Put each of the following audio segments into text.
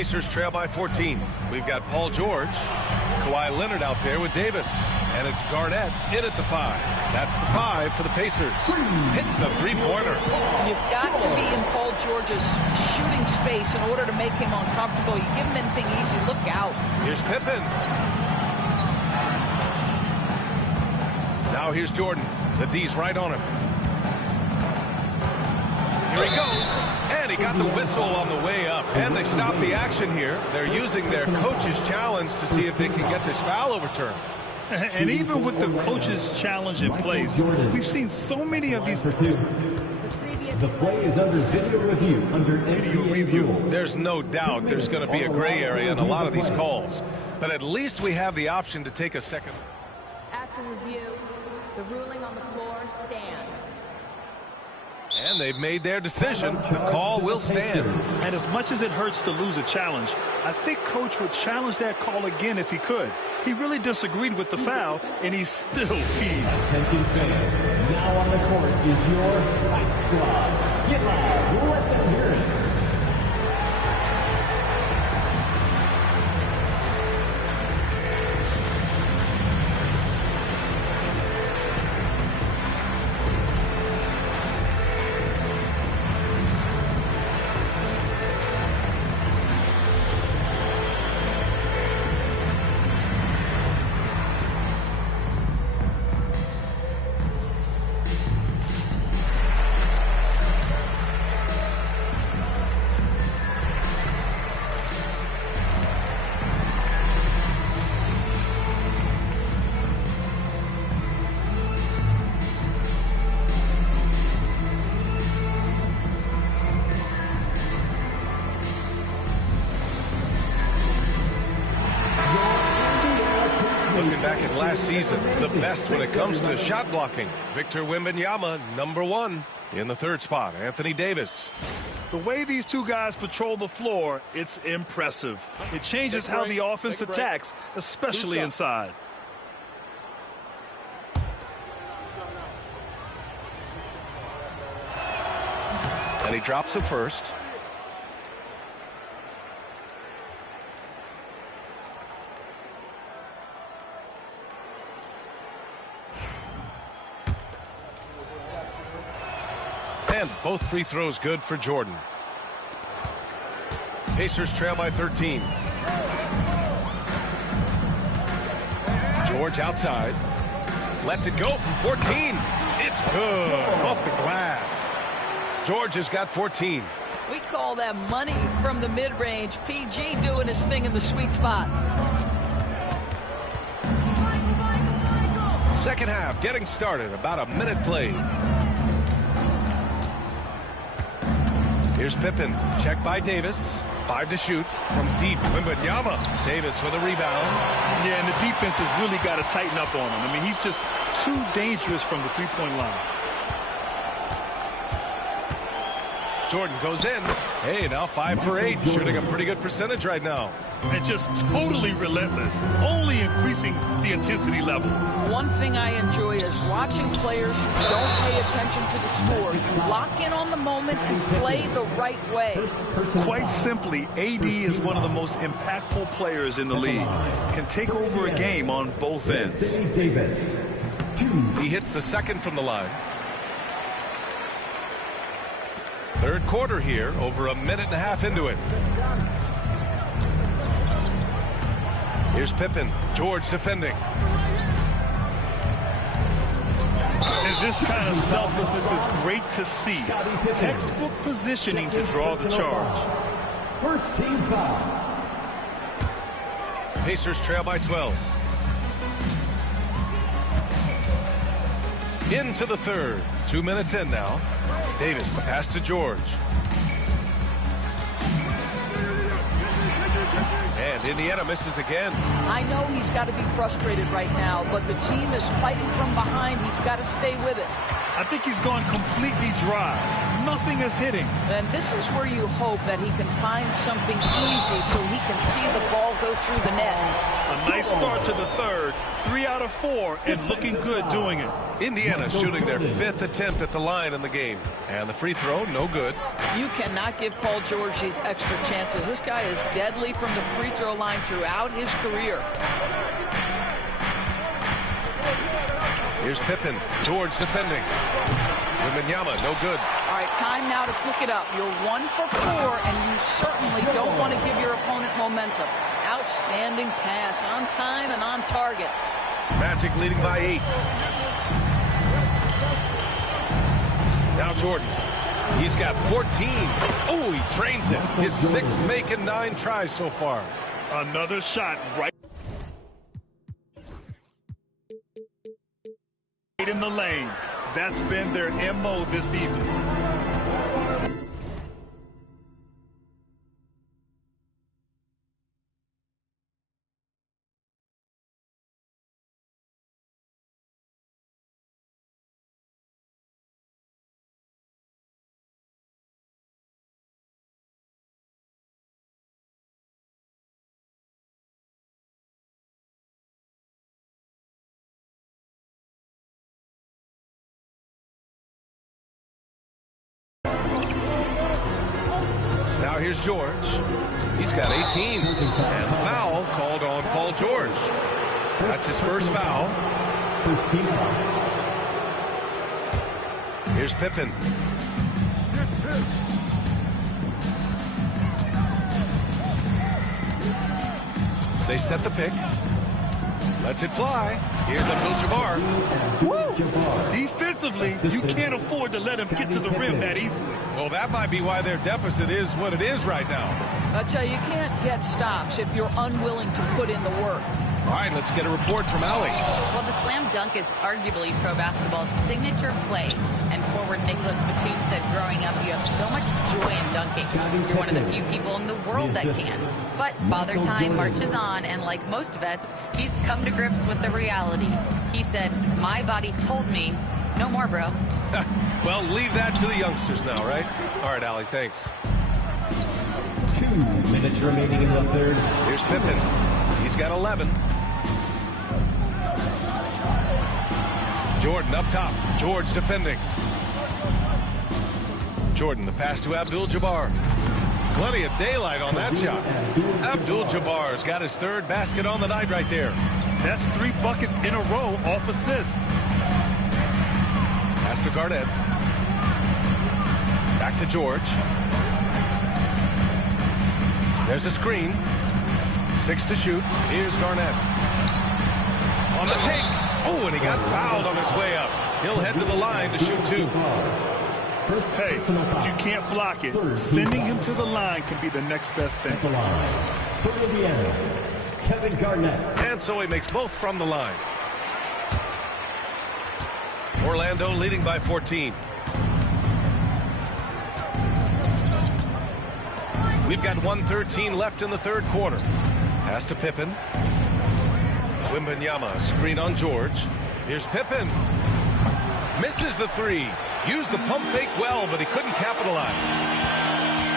Pacers trail by 14. We've got Paul George, Kawhi Leonard out there with Davis. And it's Garnett in at the 5. That's the 5 for the Pacers. Hits a three-pointer. You've got to be in Paul George's shooting space in order to make him uncomfortable. You give him anything easy, look out. Here's Pippen. Now here's Jordan. The D's right on him. Here he goes. And he got the whistle on the way up. And they stopped the action here. They're using their coach's challenge to see if they can get this foul overturned. And even with the coach's challenge in place, we've seen so many of these. The play is under video review, under NBA rules. There's no doubt there's going to be a gray area in a lot of these calls. But at least we have the option to take a second. After review, the ruling on the floor stands. And they've made their decision. The call will stand. And as much as it hurts to lose a challenge, I think Coach would challenge that call again if he could. He really disagreed with the foul, and he's still peeved. Attention fans, now on the court is your Fight Squad. Get loud, let them hear it. Looking back at last season, the best when it comes to shot blocking. Victor Wembanyama, #1. In the third spot, Anthony Davis. The way these two guys patrol the floor, it's impressive. It changes how the offense attacks, especially inside. And he drops it first. And both free throws good for Jordan. Pacers trail by 13. George outside. Lets it go from 14. It's good. Off the glass. George has got 14. We call that money from the mid-range. PG doing his thing in the sweet spot. Second half getting started. About a minute played. Here's Pippen. Check by Davis. 5 to shoot from deep. Wembanyama. Davis with a rebound. Yeah, and the defense has really got to tighten up on him. I mean, he's just too dangerous from the three-point line. Jordan goes in. Hey, now 5 for 8. Shooting a pretty good percentage right now. And just totally relentless. Only increasing the intensity level. One thing I enjoy is watching players who don't pay attention to the score. You lock in on the moment and play the right way. Quite simply, AD is one of the most impactful players in the league. Can take over a game on both ends. Davis. He hits the second from the line. Third quarter here, over a minute and a half into it. Here's Pippen. George defending. And this kind of selflessness is great to see. Textbook positioning to draw the charge. First team foul. Pacers trail by 12. Into the third. 2 minutes in now. Davis, the pass to George. And And Indiana misses again. I know he's got to be frustrated right now, but the team is fighting from behind. He's got to stay with it. I think he's gone completely dry. Nothing is hitting. And this is where you hope that he can find something easy so he can see the ball go through the net. A nice start to the third. 3 out of 4 and looking good doing it. Indiana shooting their 5th attempt at the line in the game. And the free throw, no good. You cannot give Paul George these extra chances. This guy is deadly from the free throw line throughout his career. Here's Pippen. George defending. Wembanyama, no good. All right, time now to pick it up. You're 1 for 4, and you certainly don't want to give your opponent momentum. Outstanding pass, on time and on target. Magic leading by 8. Now Jordan. He's got 14. Oh, he drains it. His 6th make in 9 tries so far. Another shot right in the lane. That's been their MO this evening. Now here's George. He's got 18. And foul called on Paul George. That's his first foul. First team foul. Here's Pippen. They set the pick. Lets it fly. Here's Abdul-Jabbar. Defensively, you can't afford to let him get to the rim that easily. Well, that might be why their deficit is what it is right now. I tell you, you can't get stops if you're unwilling to put in the work. All right, let's get a report from Allie. Well, the slam dunk is arguably pro basketball's signature play. And forward Nicholas Batum said growing up, you have so much joy in dunking. You're one of the few people in the world that can. But Father Time marches on, and like most vets, he's come to grips with the reality. He said, my body told me, no more, bro. Well, leave that to the youngsters now, right? All right, Allie, thanks. 2 minutes remaining in the third. Here's Pippen. He's got 11. Jordan up top. George defending. Jordan, the pass to Abdul-Jabbar. Plenty of daylight on that shot. Abdul-Jabbar's got his 3rd basket on the night right there. That's 3 buckets in a row off assist. Pass to Garnett. Back to George. There's a screen. 6 to shoot. Here's Garnett. On the take. Oh, and he got fouled on his way up. He'll head to the line to shoot 2. Hey, if you can't block it, sending him to the line can be the next best thing. For Indiana, Kevin Garnett. And so he makes both from the line. Orlando leading by 14. We've got 1:13 left in the 3rd quarter. Pass to Pippen. Wembanyama, screen on George. Here's Pippen. Misses the 3. Used the pump fake well, but he couldn't capitalize.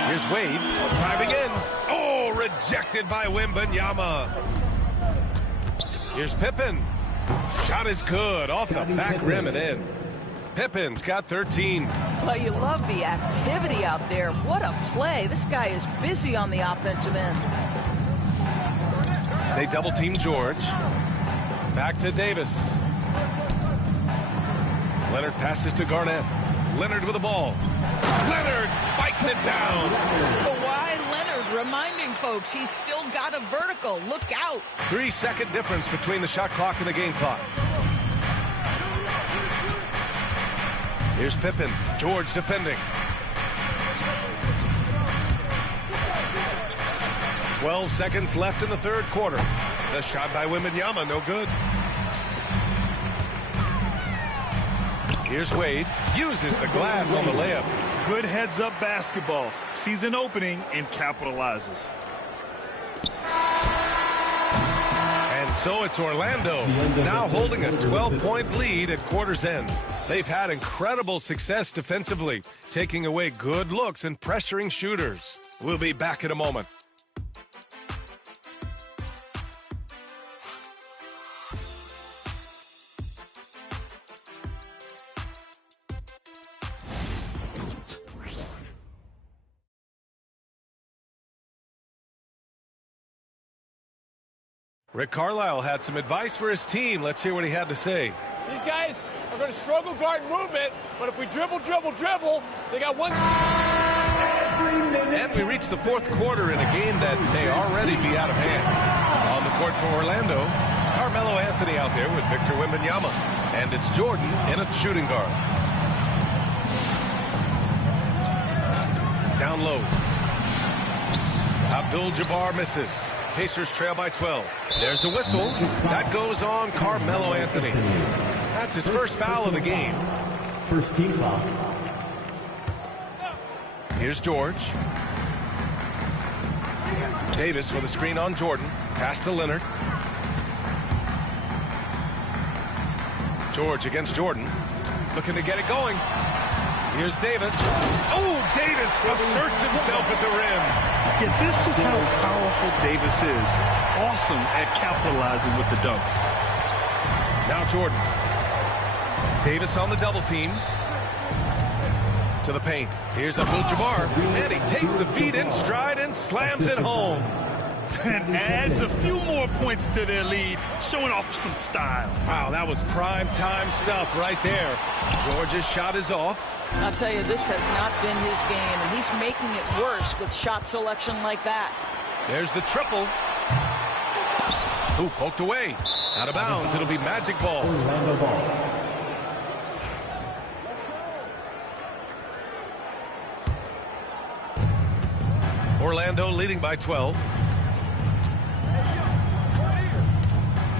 Here's Wade, driving in. Oh, rejected by Wembanyama. Here's Pippen. Shot is good, off the back rim and in. Pippen's got 13. Well, you love the activity out there. What a play. This guy is busy on the offensive end. They double team George. Back to Davis. Leonard passes to Garnett. Leonard with the ball. Leonard spikes it down. Kawhi Leonard reminding folks he's still got a vertical. Look out. 3-second difference between the shot clock and the game clock. Here's Pippen. George defending. 12 seconds left in the 3rd quarter. The shot by Wembanyama, no good. Here's Wade. Uses the glass on the layup. Good heads-up basketball. Sees an opening and capitalizes. And so it's Orlando now holding a 12-point lead at quarter's end. They've had incredible success defensively, taking away good looks and pressuring shooters. We'll be back in a moment. Rick Carlisle had some advice for his team. Let's hear what he had to say. These guys are going to struggle guarding movement, but if we dribble, they got one. And we reach the fourth quarter in a game that may already be out of hand. On the court for Orlando, Carmelo Anthony out there with Victor Wembanyama. And it's Jordan in a shooting guard. Down low. Abdul-Jabbar misses. Pacers trail by 12. There's a whistle. That goes on Carmelo Anthony. That's his first foul of the game. First team foul. Here's George. Davis with a screen on Jordan. Pass to Leonard. George against Jordan. Looking to get it going. Here's Davis. Oh, Davis asserts himself at the rim. Yeah, this is how powerful Davis is. Awesome at capitalizing with the dunk. Now Jordan. Davis on the double team. To the paint. Here's Abdul-Jabbar. And he takes the feed in stride and slams it home. And adds a few more points to their lead, showing off some style. Wow, that was prime time stuff right there. George's shot is off. I'll tell you, this has not been his game, and he's making it worse with shot selection like that. There's the triple. Ooh, poked away. Out of bounds. It'll be Magic ball. Orlando ball. Orlando leading by 12.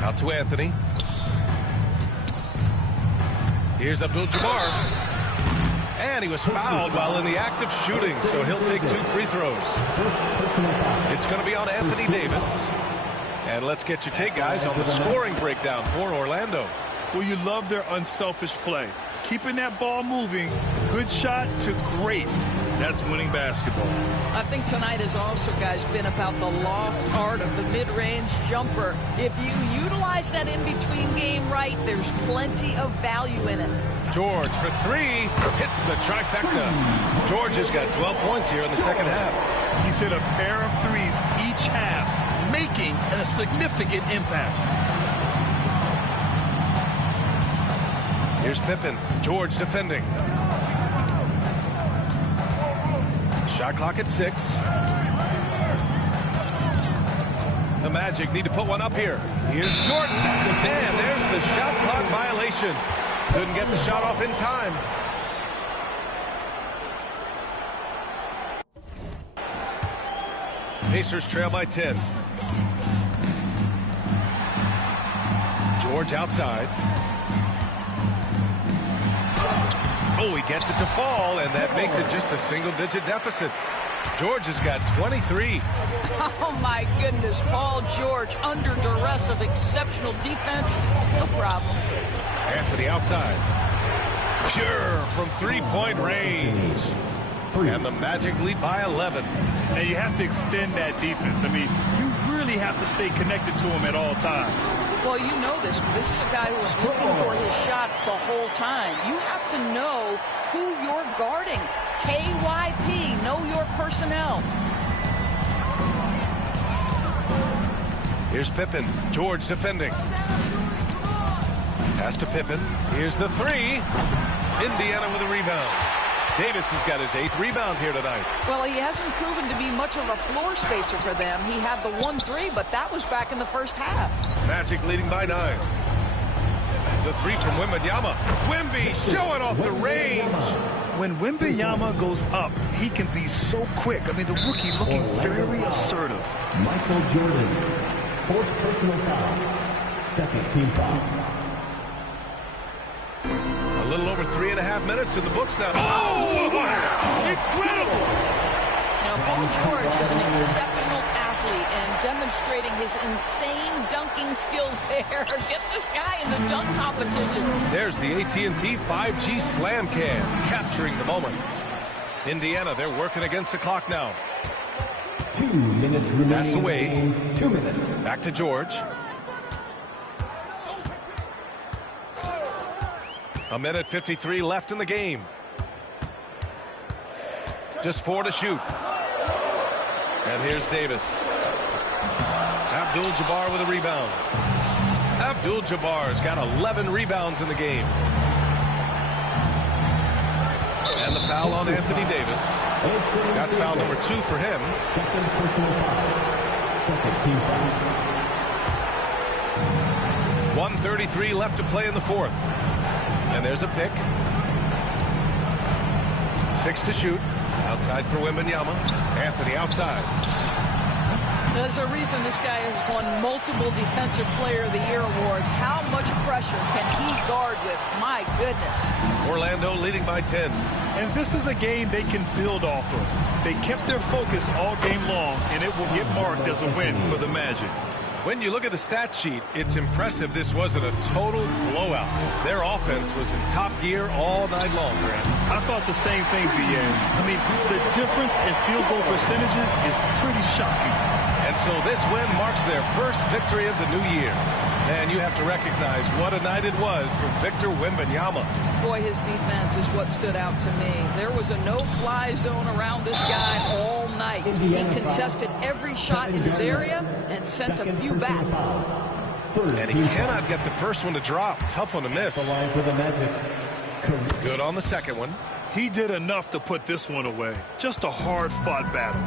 Out to Anthony. Here's Abdul-Jabbar. And he was fouled while in the act of shooting, so he'll take 2 free throws. It's going to be on Anthony Davis. And let's get your take, guys, on the scoring breakdown for Orlando. Well, you love their unselfish play. Keeping that ball moving, good shot to great. That's winning basketball. I think tonight has also, guys, been about the lost art of the mid-range jumper. If you utilize that in-between game right, there's plenty of value in it. George for 3, hits the trifecta. George has got 12 points here in the second half. He's hit a pair of threes each half, making a significant impact. Here's Pippen. George defending. Shot clock at 6. The Magic need to put one up here. Here's Jordan. And there's the shot clock violation. Couldn't get the shot off in time. Pacers trail by 10. George outside. Oh, he gets it to fall, and that makes it just a single-digit deficit. George has got 23. Oh, my goodness. Paul George under duress of exceptional defense. No problem. Anthony outside. Pure from three-point range. And the Magic lead by 11. And you have to extend that defense. I mean, you really have to stay connected to him at all times. Well, you know this. This is a guy who was looking for his shot the whole time. You have to know who you're guarding. KYP, know your personnel. Here's Pippen. George defending. Pass to Pippen. Here's the 3. Indiana with a rebound. Davis has got his 8th rebound here tonight. Well, he hasn't proven to be much of a floor spacer for them. He had the 1-3, but that was back in the first half. Magic leading by 9. The 3 from Wembanyama. Wemby showing off the range. When Wembanyama goes up, he can be so quick. I mean, the rookie looking very assertive. Michael Jordan, 4th personal foul, 2nd team foul. A little over 3.5 minutes in the books now. Oh, wow! Incredible! Now, Paul George is an exceptional athlete. athlete and demonstrating his insane dunking skills there. Get this guy in the dunk competition. There's the AT&T 5G Slam Cam, capturing the moment. Indiana, they're working against the clock now. 2 minutes remaining. Pass to Wade. 2 minutes. Back to George. A minute 53 left in the game. Just 4 to shoot. And here's Davis. Abdul-Jabbar with a rebound. Abdul-Jabbar's got 11 rebounds in the game. And the foul on Anthony Davis. That's foul number 2 for him. Second personal foul. Second team foul. 1:33 left to play in the fourth. And there's a pick. 6 to shoot. Outside for Wembanyama. Anthony outside. There's a reason this guy has won multiple Defensive Player of the Year awards. How much pressure can he guard with? My goodness. Orlando leading by 10. And this is a game they can build off of. They kept their focus all game long, and it will get marked as a win for the Magic. When you look at the stat sheet, it's impressive this wasn't a total blowout. Their offense was in top gear all night long, Grant. I thought the same thing, BA. I mean, the difference in field goal percentages is pretty shocking. And so this win marks their first victory of the new year. And you have to recognize what a night it was for Victor Wembanyama. Boy, his defense is what stood out to me. There was a no-fly zone around this guy all night. He contested every shot in his area and sent a few back. And he cannot get the first one to drop. Tough one to miss. The line for the Magic. Good on the second one. He did enough to put this one away. Just a hard-fought battle.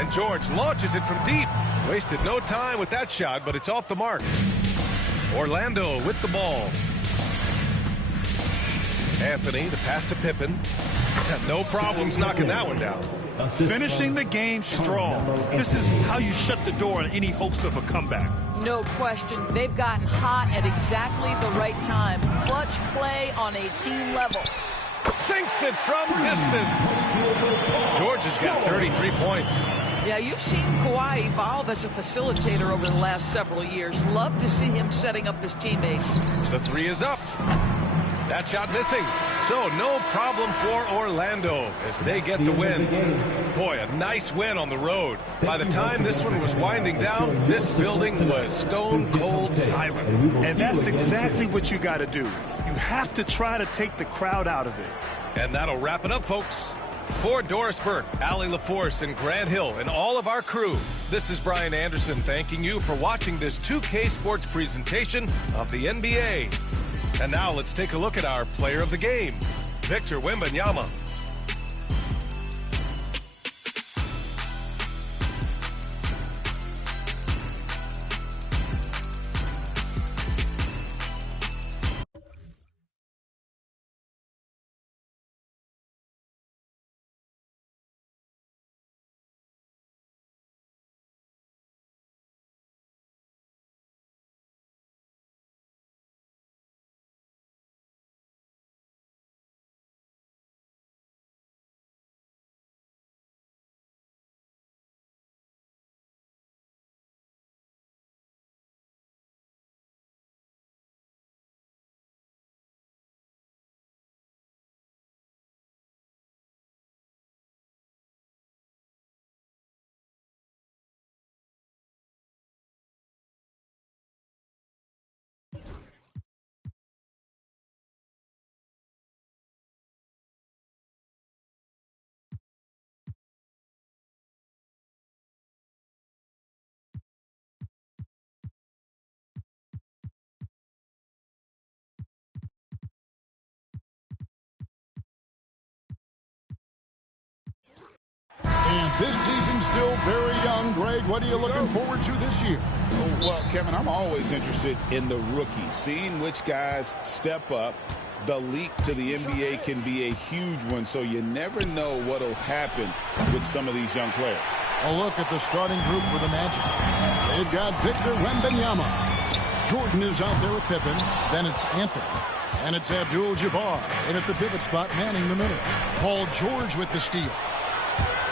And George launches it from deep. Wasted no time with that shot, but it's off the mark. Orlando with the ball. Anthony, the pass to Pippen. No problems knocking that one down. Finishing the game strong. This is how you shut the door on any hopes of a comeback. No question. They've gotten hot at exactly the right time. Clutch play on a team level. Sinks it from distance. George has got 33 points. Yeah, you've seen Kawhi evolve as a facilitator over the last several years. Love to see him setting up his teammates. The 3 is up. That shot missing. So no problem for Orlando as they get the win. Boy, a nice win on the road. By the time this one was winding down, this building was stone cold silent. And that's exactly what you got to do. You have to try to take the crowd out of it. And that'll wrap it up, folks. For Doris Burke, Allie LaForce, and Grant Hill, and all of our crew, this is Brian Anderson thanking you for watching this 2K Sports presentation of the NBA. And now let's take a look at our player of the game, Victor Wembanyama. And this season's still very young. Greg, what are you looking forward to this year? Well, Kevin, I'm always interested in the rookies, seeing which guys step up. The leap to the NBA can be a huge one, so you never know what will happen with some of these young players. A look at the starting group for the Magic. They've got Victor Wembanyama. Jordan is out there with Pippen. Then it's Anthony. And it's Abdul-Jabbar in at the pivot spot, manning the middle. Paul George with the steal.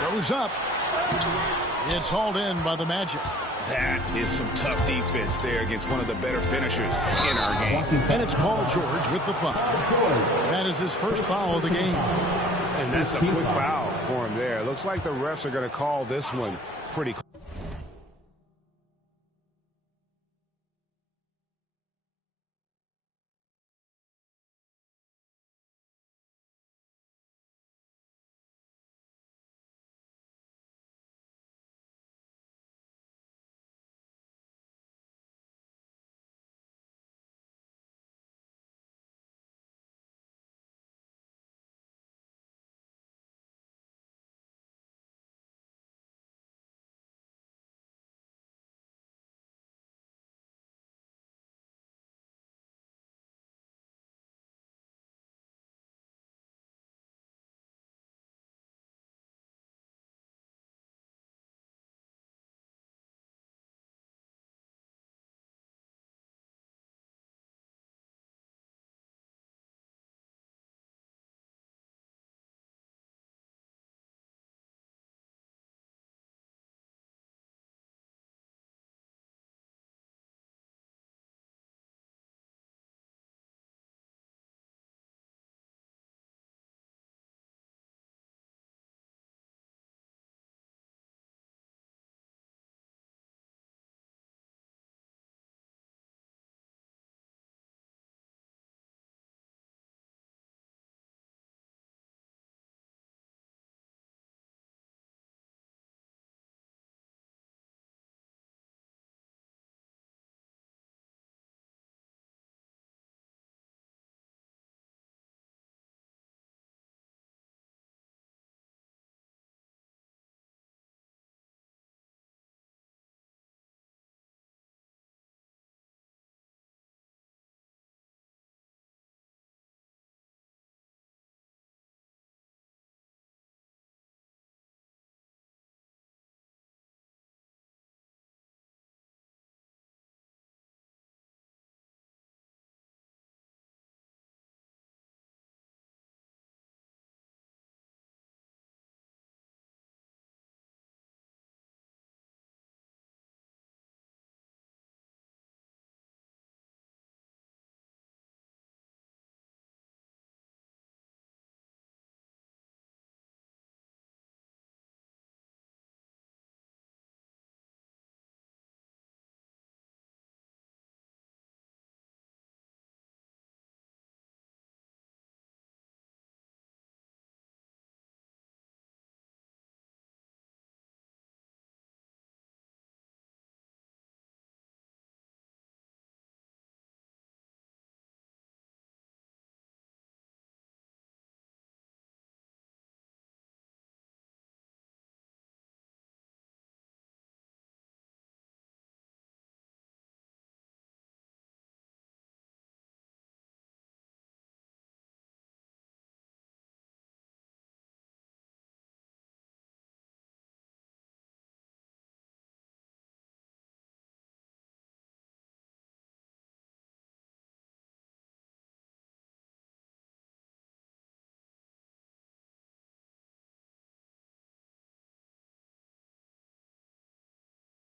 Goes up. It's hauled in by the Magic. That is some tough defense there against one of the better finishers in our game. And it's Paul George with the foul. That is his first foul of the game. And that's a quick foul for him there. Looks like the refs are going to call this one pretty close.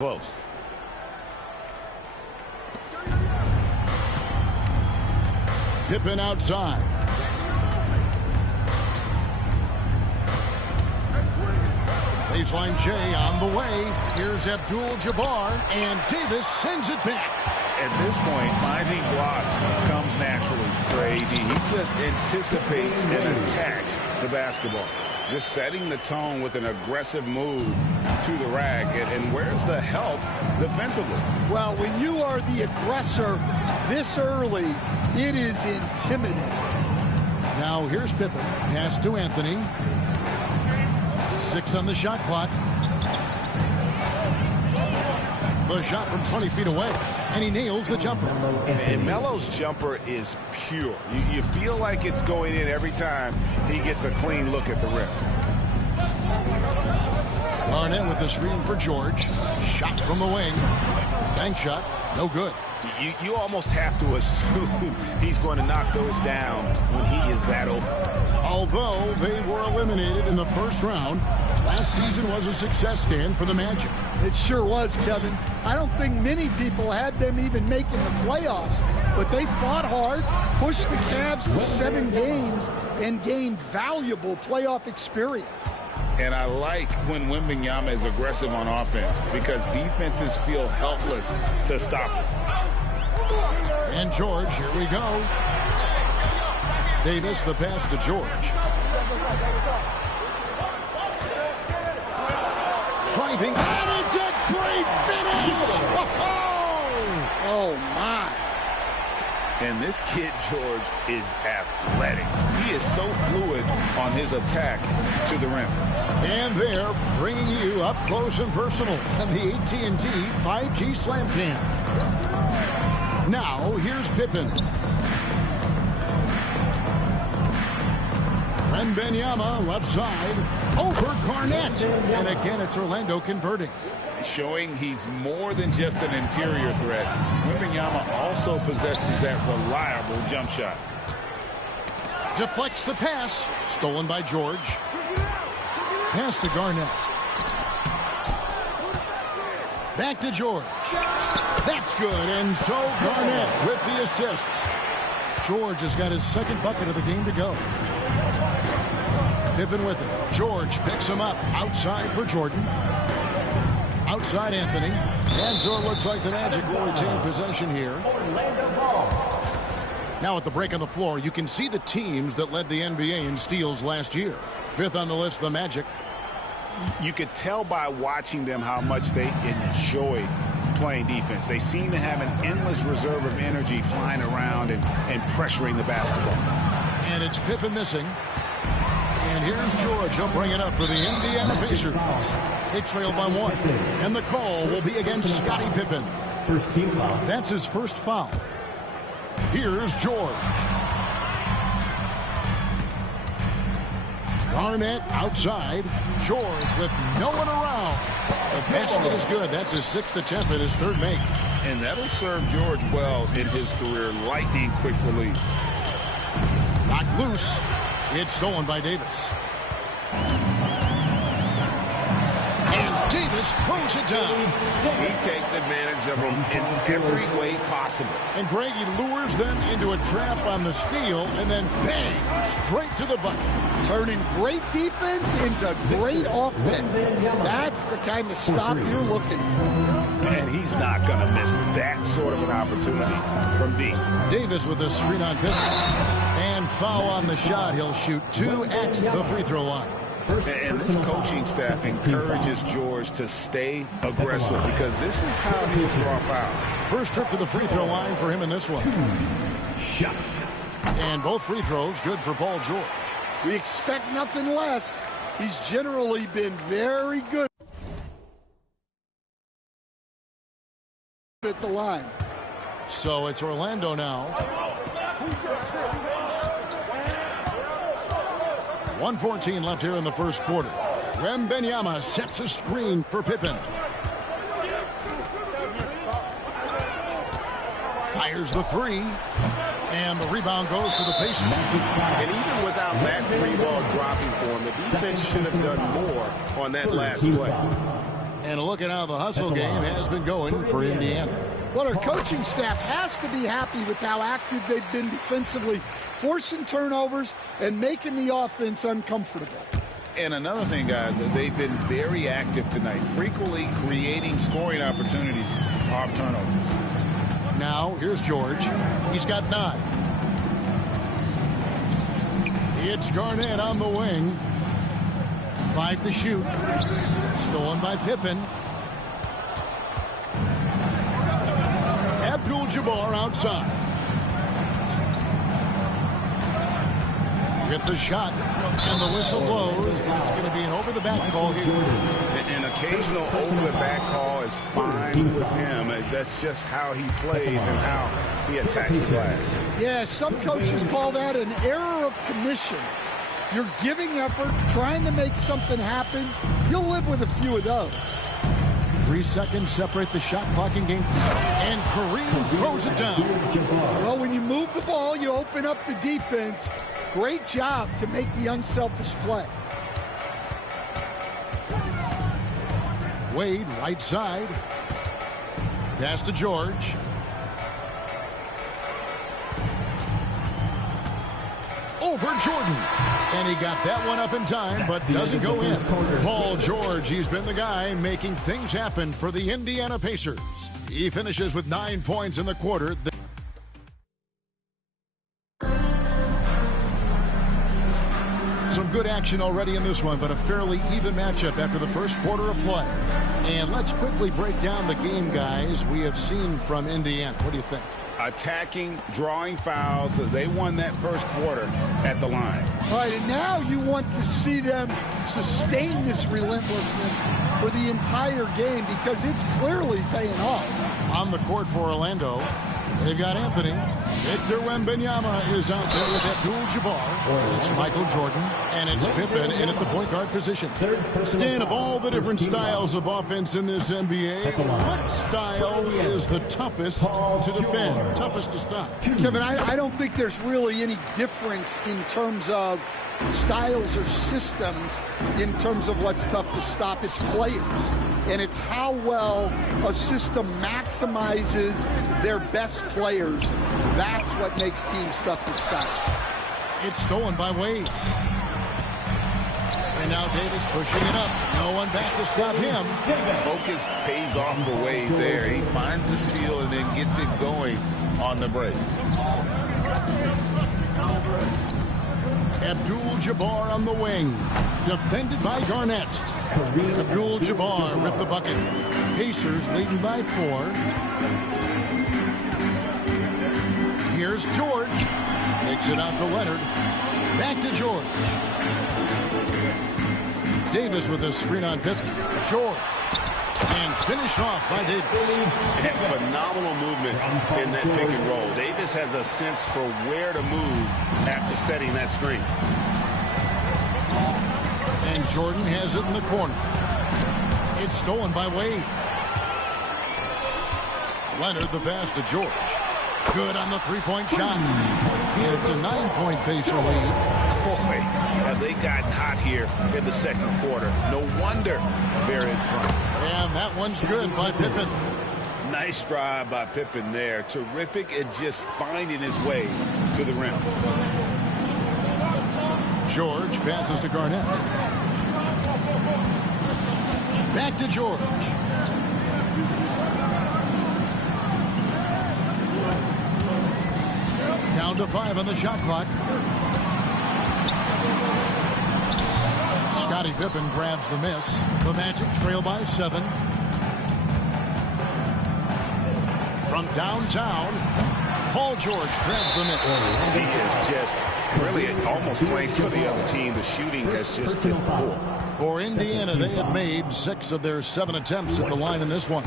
Close. Pippen outside. Baseline J on the way. Here's Abdul-Jabbar, and Davis sends it back. At this point, finding blocks comes naturally for AD. He just anticipates and attacks the basketball. Just setting the tone with an aggressive move to the rack. And where's the help defensively? Well, when you are the aggressor this early, it is intimidating. Now here's Pippen. Pass to Anthony. 6 on the shot clock. The shot from 20 feet away, and he nails the jumper. And Melo's jumper is pure. You feel like it's going in every time he gets a clean look at the rim. Garnett with the screen for George. Shot from the wing. Bank shot, no good. You almost have to assume he's going to knock those down when he is that open. Although they were eliminated in the first round, Last season was a success, Dan, for the Magic. It sure was, Kevin. I don't think many people had them even making the playoffs, but they fought hard, pushed the Cavs to 7 games, and gained valuable playoff experience. And I like when Wembanyama is aggressive on offense because defenses feel helpless to stop him. And George, here we go. Davis, the pass to George. Driving, and it's a great finish! Oh, my. And this kid, George, is athletic. He is so fluid on his attack to the rim. And they're bringing you up close and personal on the AT&T 5G Slam Cam. Now, here's Pippen. Wembanyama, left side, over Garnett. And again, it's Orlando converting. Showing he's more than just an interior threat. Wembanyama also possesses that reliable jump shot. Deflects the pass. Stolen by George. Pass to Garnett. Back to George. That's good. And so Garnett with the assist. George has got his second bucket of the game to go. Pippen with it. George picks him up. Outside for Jordan. Outside Anthony. And so it looks like the Magic will retain possession here. Now at the break on the floor, you can see the teams that led the NBA in steals last year. 5th on the list, the Magic. You could tell by watching them how much they enjoyed playing defense. They seem to have an endless reserve of energy flying around and pressuring the basketball. And it's Pippen missing. And here's George. He'll bring it up for the Indiana Pacers. They trail by 1. And the call will be against Scottie Pippen. First team foul. That's his first foul. Here's George. Garnett outside. George with no one around. The basket is good. That's his 6th attempt and his 3rd make. And that'll serve George well in his career. Lightning quick release. Knocked loose. It's stolen by Davis. And Davis throws it down. He takes advantage of him in every way possible. And Greg, he lures them into a trap on the steal, and then bang, straight to the bucket. Turning great defense into great offense. That's the kind of stop you're looking for. And he's not going to miss that sort of an opportunity from deep. Davis with a screen on Pippen. And foul on the shot. He'll shoot 2 at the free throw line. And this coaching staff encourages George to stay aggressive because this is how he'll draw foul. First trip to the free throw line for him in this one. Shot. And both free throws good for Paul George. We expect nothing less. He's generally been very good at the line. So it's Orlando now. 1:14 left here in the first quarter. Wembanyama sets a screen for Pippen. Fires the 3. And the rebound goes to the Pacers. And even without that 3-ball dropping for him, the defense should have done more on that last play. And look at how the hustle game has been going for Indiana. Well, our coaching staff has to be happy with how active they've been defensively, forcing turnovers and making the offense uncomfortable. And another thing, guys, they've been very active tonight, frequently creating scoring opportunities off turnovers. Now, here's George. He's got 9. It's Garnett on the wing. 5 to shoot. Stolen by Pippen. Abdul-Jabbar outside. Hit the shot, and the whistle blows, and it's going to be an over-the-back call here. An occasional over-the-back call is fine with him. That's just how he plays and how he attacks the glass. Yeah, some coaches call that an error of commission. You're giving effort, trying to make something happen. You'll live with a few of those. 3 seconds separate the shot clock in game. And Kareem throws it down. Well, when you move the ball, you open up the defense. Great job to make the unselfish play. Wade, right side. Pass to George. Over Jordan. And he got that one up in time, but doesn't go in. Paul George, he's been the guy making things happen for the Indiana Pacers. He finishes with 9 points in the quarter. Some good action already in this one, but a fairly even matchup after the first quarter of play. And let's quickly break down the game, guys, we have seen from Indiana. What do you think? Attacking, drawing fouls. They won that first quarter at the line. All right, and now you want to see them sustain this relentlessness for the entire game because it's clearly paying off. On the court for Orlando, they've got Anthony. Victor Wembanyama is out there with Abdul-Jabbar. It's Michael Jordan, and it's Pippen in at the point guard position. Stan, of all the different styles of offense in this NBA, what style is the toughest to defend, toughest to stop? Kevin, I don't think there's really any difference in terms of styles or systems in terms of what's tough to stop. It's players. And it's how well a system maximizes their best players. That's what makes teams tough to stop. It's stolen by Wade. And now Davis pushing it up. No one back to stop him. Focus pays off for Wade there. He finds the steal and then gets it going on the break. Abdul-Jabbar on the wing. Defended by Garnett. Abdul-Jabbar with the bucket. Pacers leading by 4. Here's George. Takes it out to Leonard. Back to George. Davis with a screen on Pippen. George. And finished off by Davis. And phenomenal movement in that pick and roll. Davis has a sense for where to move after setting that screen. And Jordan has it in the corner. It's stolen by Wade. Leonard the pass to George. Good on the three-point shot. It's a 9-point Pacer lead. Boy, have they gotten hot here in the second quarter. No wonder they're in front. And that one's good by Pippen. Nice drive by Pippen there. Terrific at just finding his way to the rim. George passes to Garnett. Back to George. Down to 5 on the shot clock. Scottie Pippen grabs the miss. The Magic trail by 7. From downtown, Paul George grabs the miss. He is just really almost playing for the other team. The shooting has just been poor. For Indiana, they have made 6 of their 7 attempts at the line in this one.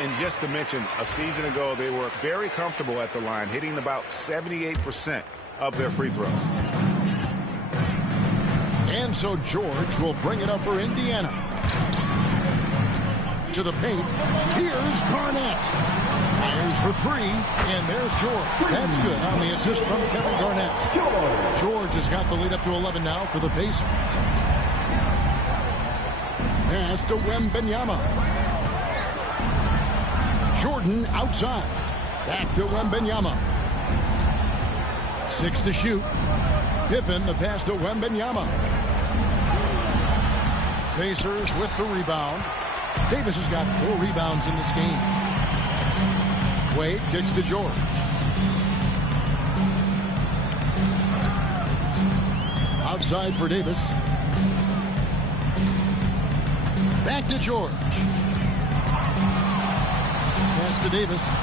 And just to mention, a season ago, they were very comfortable at the line, hitting about 78% of their free throws. And so George will bring it up for Indiana. To the paint. Here's Garnett. Fires for 3, and there's George. That's good on the assist from Kevin Garnett. George has got the lead up to 11 now for the Pacers. Pass to Wembanyama. Jordan outside. Back to Wembanyama. 6 to shoot. Pippen the pass to Wembanyama. Pacers with the rebound. Davis has got 4 rebounds in this game. Wade kicks to George. Outside for Davis. Back to George. Pass to Davis.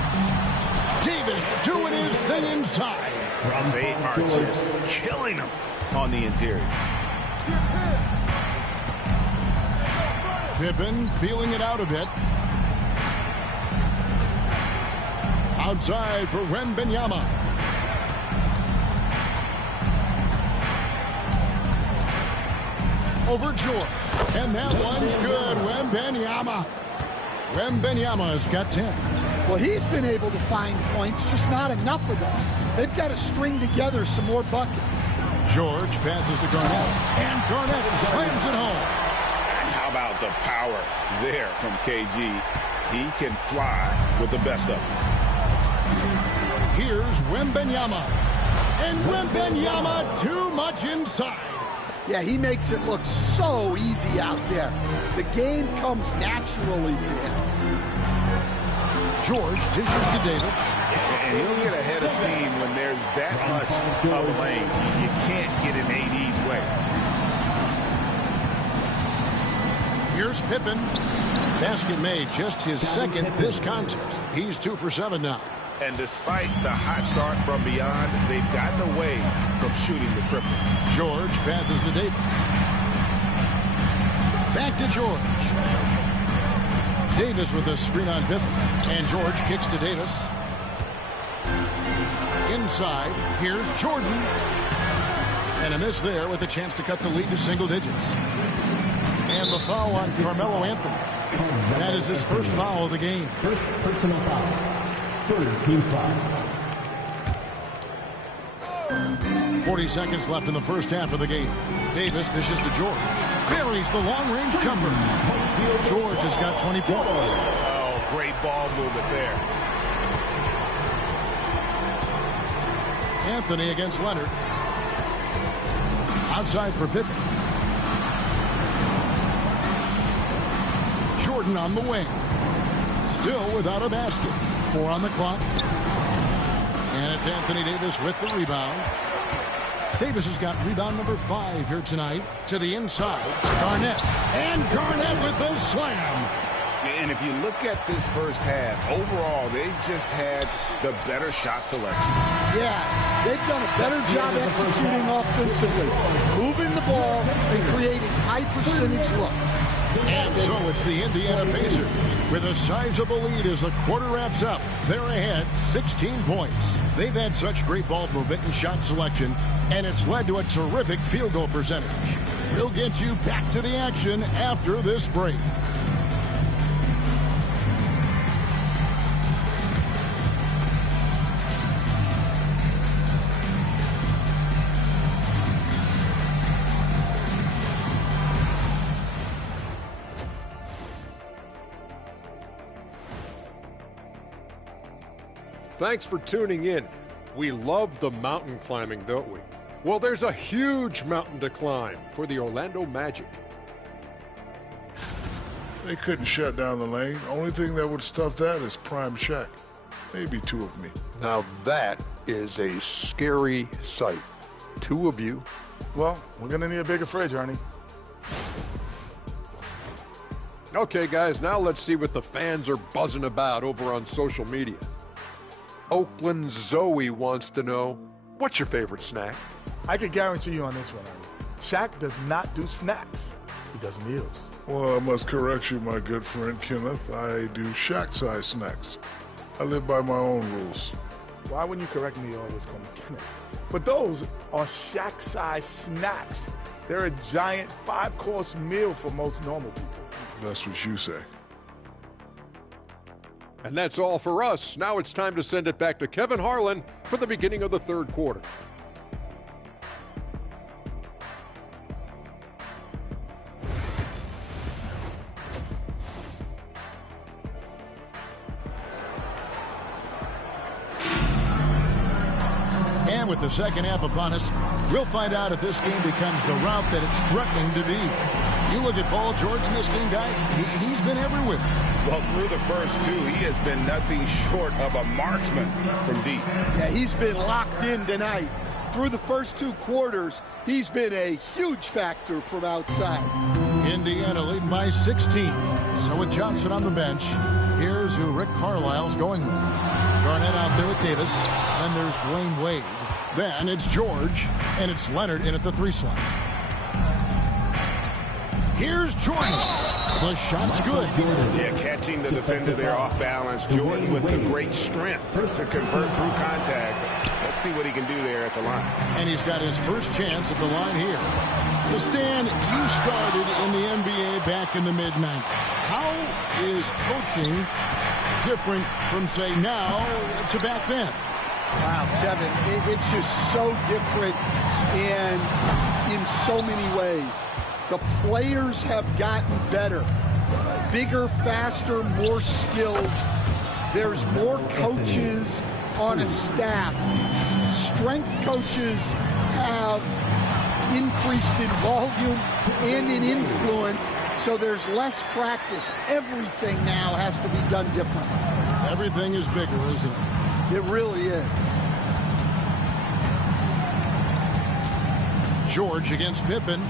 Davis doing his thing inside. They are just killing him on the interior. Pippen feeling it out a bit. Outside for Wembanyama. Over George. And that one's good. Wembanyama. Wembanyama's got 10. Well, he's been able to find points, just not enough of them. They've got to string together some more buckets. George passes to Garnett. And Garnett slams it home. And how about about the power there from KG. He can fly with the best of them. Here's Wembanyama. And Wembanyama too much inside. Yeah, he makes it look so easy out there. The game comes naturally to him. George dishes to Davis. And he'll get ahead of steam when there's that much of a lane. You can't get in AD's way. Here's Pippen. Basket made, just his second this contest. He's 2 for 7 now. And despite the hot start from beyond, they've gotten away from shooting the triple. George passes to Davis. Back to George. Davis with a screen on Pippen. And George kicks to Davis. Inside, here's Jordan. And a miss there with a chance to cut the lead to single digits. And the foul on Carmelo Anthony. That is his first foul of the game. First personal foul. Third team foul. 40 seconds left in the first half of the game. Davis dishes to George. Buries the long-range jumper. George has got 20 points. Oh, great ball movement there. Anthony against Leonard. Outside for Pippen. Jordan on the wing. Still without a basket. 4 on the clock. And it's Anthony Davis with the rebound. Davis has got rebound number 5 here tonight. To the inside. Garnett. And Garnett with the slam. And if you look at this first half, overall, they've just had the better shot selection. Yeah, they've done a better job executing offensively, moving the ball and creating high-percentage looks. And so it's the Indiana Pacers with a sizable lead as the quarter wraps up. They're ahead 16 points. They've had such great ball movement and shot selection, and it's led to a terrific field goal percentage. We'll get you back to the action after this break. Thanks for tuning in. We love the mountain climbing, don't we? Well, there's a huge mountain to climb for the Orlando Magic. They couldn't shut down the lane. Only thing that would stuff that is Prime Shaq. Maybe 2 of me. Now that is a scary sight. 2 of you. Well, we're going to need a bigger fridge, Ernie. Okay, guys, now let's see what the fans are buzzing about over on social media. Oakland Zoe wants to know, what's your favorite snack? I can guarantee you on this one, Ernie. Shaq does not do snacks. He does meals. Well, I must correct you, my good friend Kenneth. I do Shaq-size snacks. I live by my own rules. Why wouldn't you correct me? You always call me Kenneth. But those are Shaq-size snacks. They're a giant 5-course meal for most normal people. That's what you say. And that's all for us. Now it's time to send it back to Kevin Harlan for the beginning of the third quarter. And with the second half upon us, we'll find out if this game becomes the route that it's threatening to be. You look at Paul George in this game, guy, he's been everywhere. Well, through the first 2, he has been nothing short of a marksman from deep. Yeah, he's been locked in tonight. Through the first 2 quarters, he's been a huge factor from outside. Indiana leading by 16. So with Johnson on the bench, here's who Rick Carlisle's going with. Garnett out there with Davis. Then there's Dwayne Wade. Then it's George, and it's Leonard in at the 3 slot. Here's Jordan. The shot's good. Yeah, catching the defender there off balance. Jordan with the great strength to convert through contact. Let's see what he can do there at the line. And he's got his first chance at the line here. So, Stan, you started in the NBA back in the mid-90s. How is coaching different from, say, now to back then? Wow, Kevin, it's just so different and in so many ways. The players have gotten better. Bigger, faster, more skilled. There's more coaches on a staff. Strength coaches have increased in volume and in influence, so there's less practice. Everything now has to be done differently. Everything is bigger, isn't it? It really is. George against Pippen.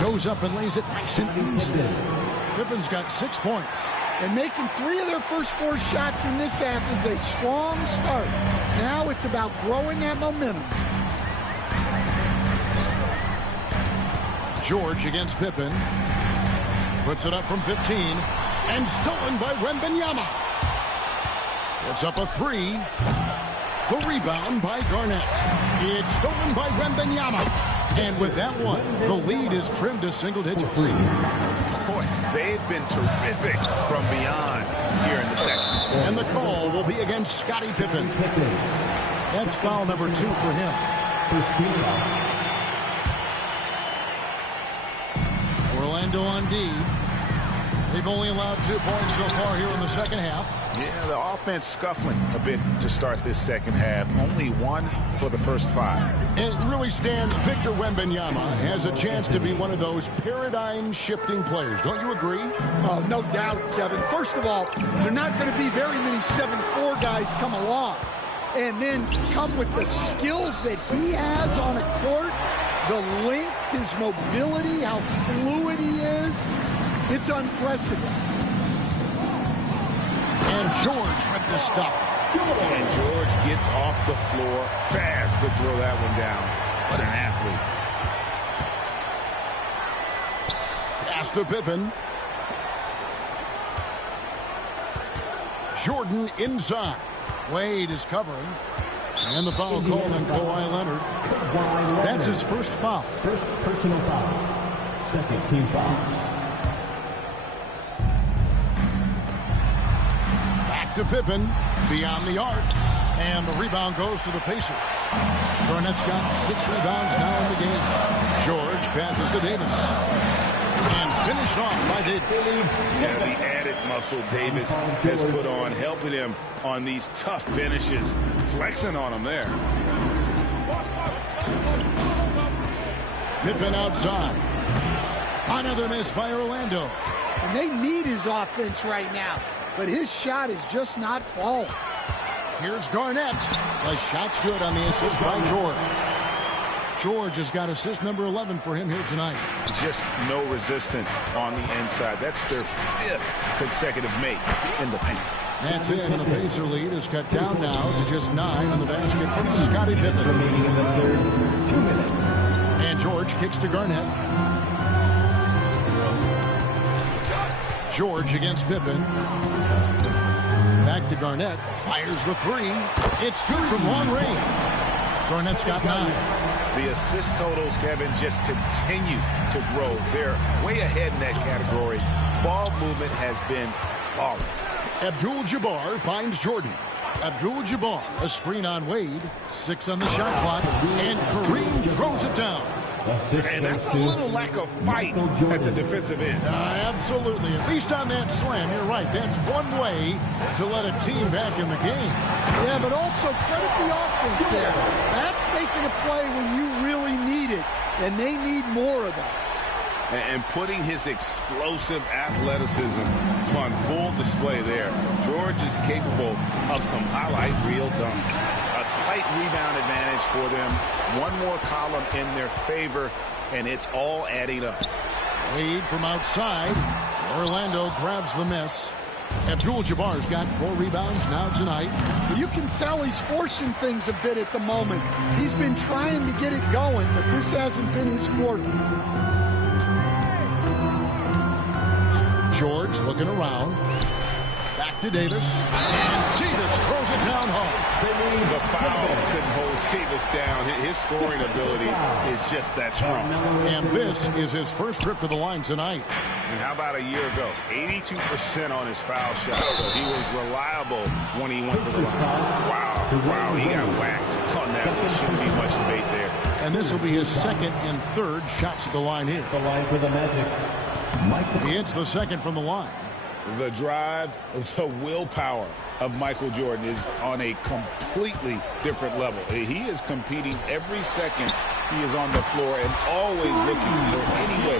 Goes up and lays it nice and easy. Pippen's got 6 points. And making 3 of their first 4 shots in this half is a strong start. Now it's about growing that momentum. George against Pippen. Puts it up from 15. And stolen by Wembanyama. It's up a 3. The rebound by Garnett. It's stolen by Wembanyama. And with that one, the lead is trimmed to single digits. Boy, they've been terrific from beyond here in the second. And the call will be against Scottie Pippen. That's foul number 2 for him. First team foul. Orlando on D. They've only allowed 2 points so far here in the second half. Yeah, the offense scuffling a bit to start this second half. Only 1 for the first 5. And really, Stan, Victor Wembanyama has a chance to be one of those paradigm-shifting players. Don't you agree? Oh, no doubt, Kevin. First of all, there are not going to be very many 7'4" guys come along. And then come with the skills that he has on a court, the length, his mobility, how fluid he is. It's unprecedented. And George with this stuff. And George gets off the floor fast to throw that one down. What an athlete. Pass to Pippen. Jordan inside. Wade is covering. And the foul called on Kawhi Leonard. That's his first foul. First personal foul. Second team foul. To Pippen, beyond the arc, and the rebound goes to the Pacers. Garnett's got 6 rebounds now in the game. George passes to Davis. And finished off by Davis. Yeah, the added muscle Davis has put on, helping him on these tough finishes, flexing on him there. Pippen outside. Another miss by Orlando. And they need his offense right now. But his shot is just not falling. Here's Garnett. The shot's good on the assist by George. George has got assist number 11 for him here tonight. Just no resistance on the inside. That's their 5th consecutive make in the paint. That's it, and the Pacer lead is cut down now to just 9 on the basket from Scottie Pippen. Remaining in the third, 2 minutes. And George kicks to Garnett. George against Pippen. Back to Garnett. Fires the 3. It's good from long range. Garnett's got 9. The assist totals, Kevin, just continue to grow. They're way ahead in that category. Ball movement has been flawless. Abdul-Jabbar finds Jordan. Abdul-Jabbar, a screen on Wade. 6 on the shot clock. And Kareem throws it down. And that's a little lack of fight at the defensive end. Absolutely. At least on that slam, you're right. That's one way to let a team back in the game. Yeah, but also credit the offense there. That's making a play when you really need it, and they need more of that. And putting his explosive athleticism on full display there. George is capable of some highlight reel dunks. A slight rebound advantage for them. One more column in their favor, and it's all adding up. Wade from outside. Orlando grabs the miss. Abdul-Jabbar's got 4 rebounds now tonight. You can tell he's forcing things a bit at the moment. He's been trying to get it going, but this hasn't been his quarter. George looking around. Back to Davis. And Davis throws it down home. The foul couldn't hold Davis down. His scoring ability is just that strong. And this is his first trip to the line tonight. And how about a year ago? 82% on his foul shot. So he was reliable when he went to the line. Wow, he got whacked on that one. Shouldn't be much debate there. And this will be his second and third shots at the line here. The line for the Magic. He hits the second from the line. The drive, the willpower of Michael Jordan is on a completely different level. He is competing every second he is on the floor and always looking for any way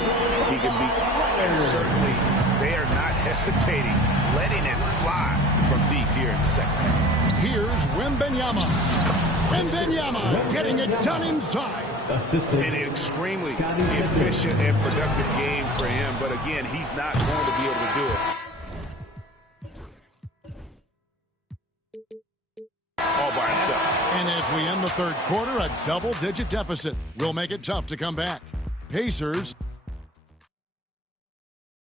he can beat. And certainly they are not hesitating, letting it fly from deep here in the second half. Here's Wembanyama. Wembanyama getting it done inside. An extremely efficient and productive game for him, but again, he's not going to be able to do it all by himself. And as we end the third quarter, a double-digit deficit will make it tough to come back. Pacers.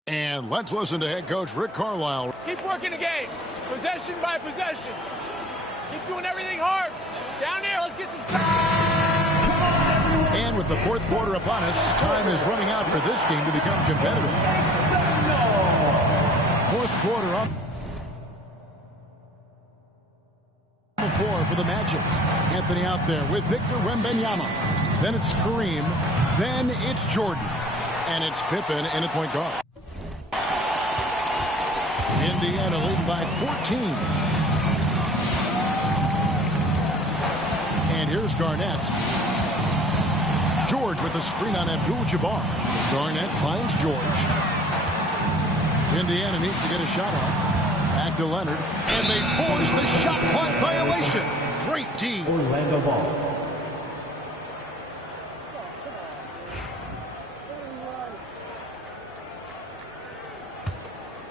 And let's listen to head coach Rick Carlisle. Keep working the game, possession by possession. Keep doing everything hard. Down there, let's get some stuff. And with the fourth quarter upon us, time is running out for this game to become competitive. Fourth quarter up. The four for the Magic. Anthony out there with Victor Wembanyama. Then it's Kareem. Then it's Jordan. And it's Pippen in at point guard. Indiana leading by 14. And here's Garnett. George with the screen on Abdul-Jabbar. Garnett finds George. Indiana needs to get a shot off. Back to Leonard. And they force the shot clock violation. Great D. Orlando ball.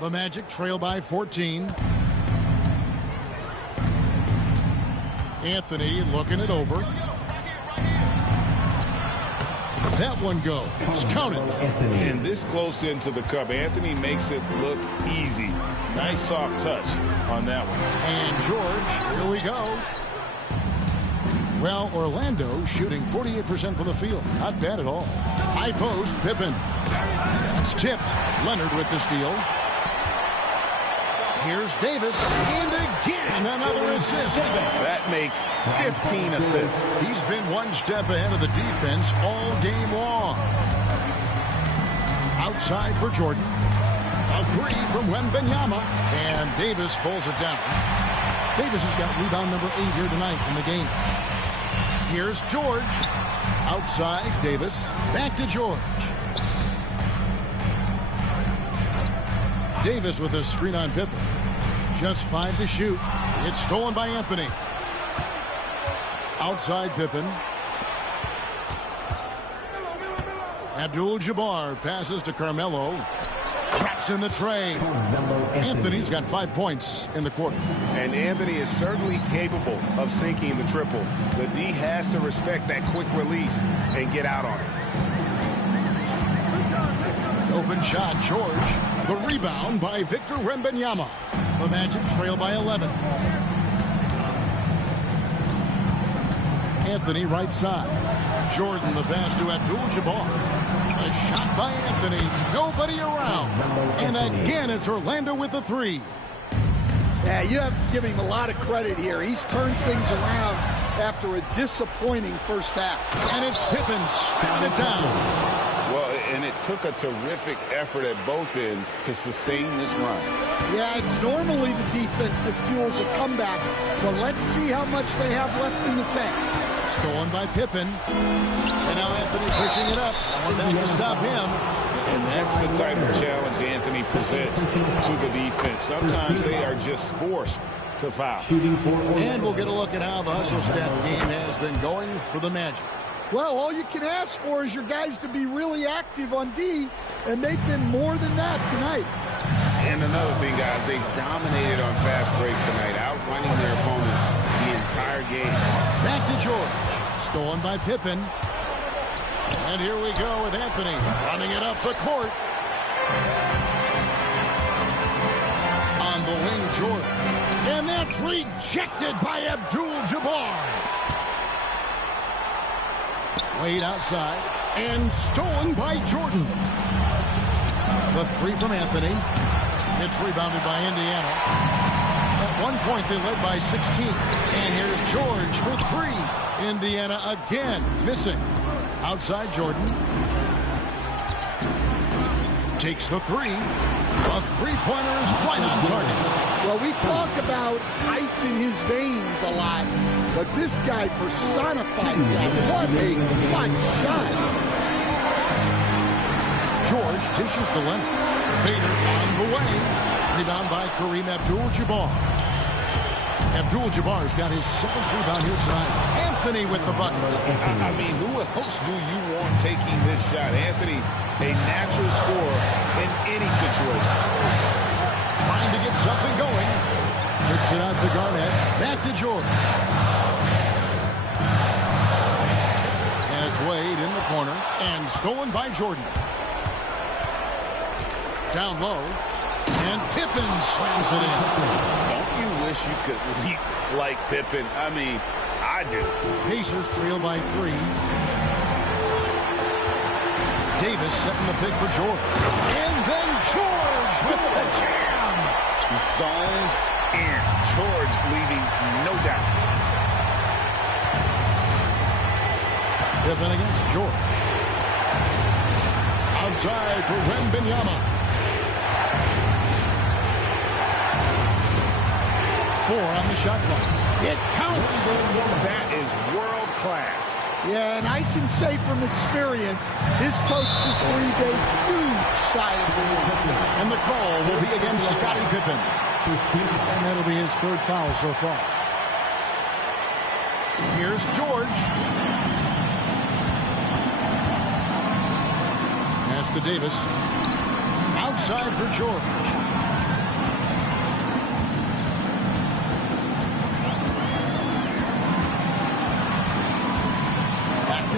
The Magic trail by 14. Anthony looking it over. That one goes. Counted. And this close into the cup, Anthony makes it look easy. Nice soft touch on that one. And George, here we go. Well, Orlando shooting 48% from the field. Not bad at all. High post, Pippen. It's tipped. Leonard with the steal. Here's Davis. And again, another assist. That makes 15 assists. He's been one step ahead of the defense all game long. Outside for Jordan. A three from Wembanyama. And Davis pulls it down. Davis has got rebound number 8 here tonight in the game. Here's George. Outside, Davis. Back to George. Davis with a screen on Pippen. Just 5 to shoot. It's stolen by Anthony. Outside Pippen. Abdul-Jabbar passes to Carmelo. Traps in the tray. Anthony's got 5 points in the quarter. And Anthony is certainly capable of sinking the triple. The D has to respect that quick release and get out on it. Open shot, George. The rebound by Victor Wembanyama. The Magic trail by 11. Anthony right side. Jordan the pass to Abdul-Jabbar. A shot by Anthony. Nobody around. And again, it's Orlando with the three. Yeah, you have to give him a lot of credit here. He's turned things around after a disappointing first half. And it's Pippen spinning it down. Well, and it took a terrific effort at both ends to sustain this run. Yeah, it's normally the defense that fuels a comeback, but let's see how much they have left in the tank. Stolen by Pippen. And now Anthony pushing it up. One back to stop him. And that's the type of challenge Anthony presents to the defense. Sometimes they are just forced to foul. And we'll get a look at how the hustle stat game has been going for the Magic. Well, all you can ask for is your guys to be really active on D, and they've been more than that tonight. And another thing, guys, they've dominated on fast breaks tonight, outrunning their opponent the entire game. Back to George. Stolen by Pippen. And here we go with Anthony running it up the court. On the wing, George. And that's rejected by Abdul-Jabbar. Wade outside and stolen by Jordan. The three from Anthony. It's rebounded by Indiana. At one point, they led by 16. And here's George for three. Indiana again missing. Outside Jordan. Takes the three. A three-pointer is right on target. Well, we talk about ice in his veins a lot, but this guy personifies that. What a clutch shot. George dishes to Leonard. Vader on the way. Rebound by Kareem Abdul-Jabbar. Abdul-Jabbar's got his seventh rebound here tonight. Anthony with the bucket. I mean, who else do you want taking this shot? Anthony, a natural scorer in any situation. Trying to get something going. Kicks it out to Garnett. Back to George. And it's Wade in the corner. And stolen by Jordan. Down low. And Pippen slams it in. Don't you wish you could leap like Pippen? I mean, I do. Pacers trail by 3. Davis setting the pick for George. And then George with the jam. Zoned in. George leaving no doubt. Pippen against George. Outside for Wembanyama. 4 on the shot clock. It counts. That is world class. Yeah, and I can say from experience, his coach just breathed a huge sigh of relief. And the call will be against Scottie Pippen. And that'll be his third foul so far. Here's George. Pass to Davis. Outside for George.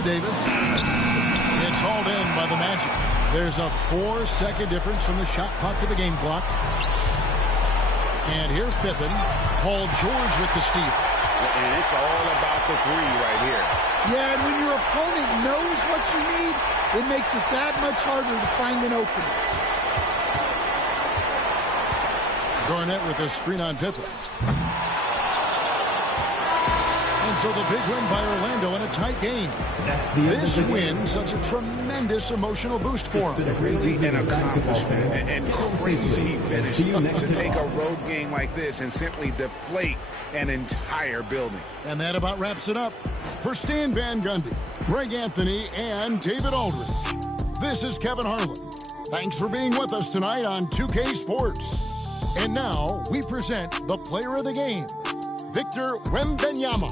Davis. It's hauled in by the Magic. There's a 4-second difference from the shot clock to the game clock. And here's Pippen. Paul George with the steal. And it's all about the three right here. Yeah, and when your opponent knows what you need, it makes it that much harder to find an opening. Garnett with a screen on Pippen. And so the big win by Orlando in a tight game. This win, such a tremendous emotional boost for them. Really an accomplishment and crazy finish to take a road game like this and simply deflate an entire building. And that about wraps it up. For Stan Van Gundy, Greg Anthony, and David Aldridge, this is Kevin Harlan. Thanks for being with us tonight on 2K Sports. And now we present the player of the game, Victor Wembanyama.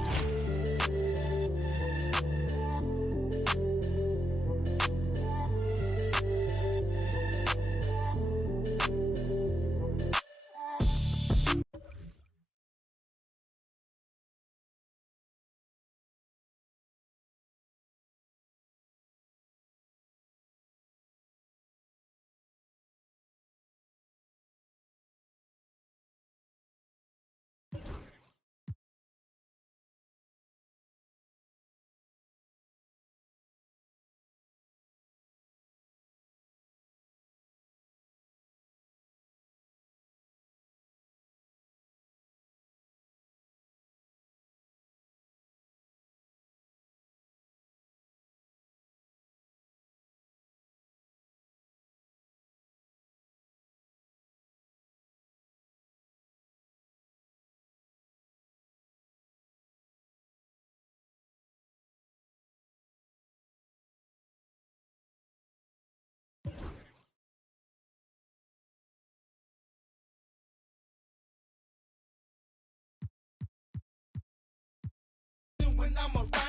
When I'm around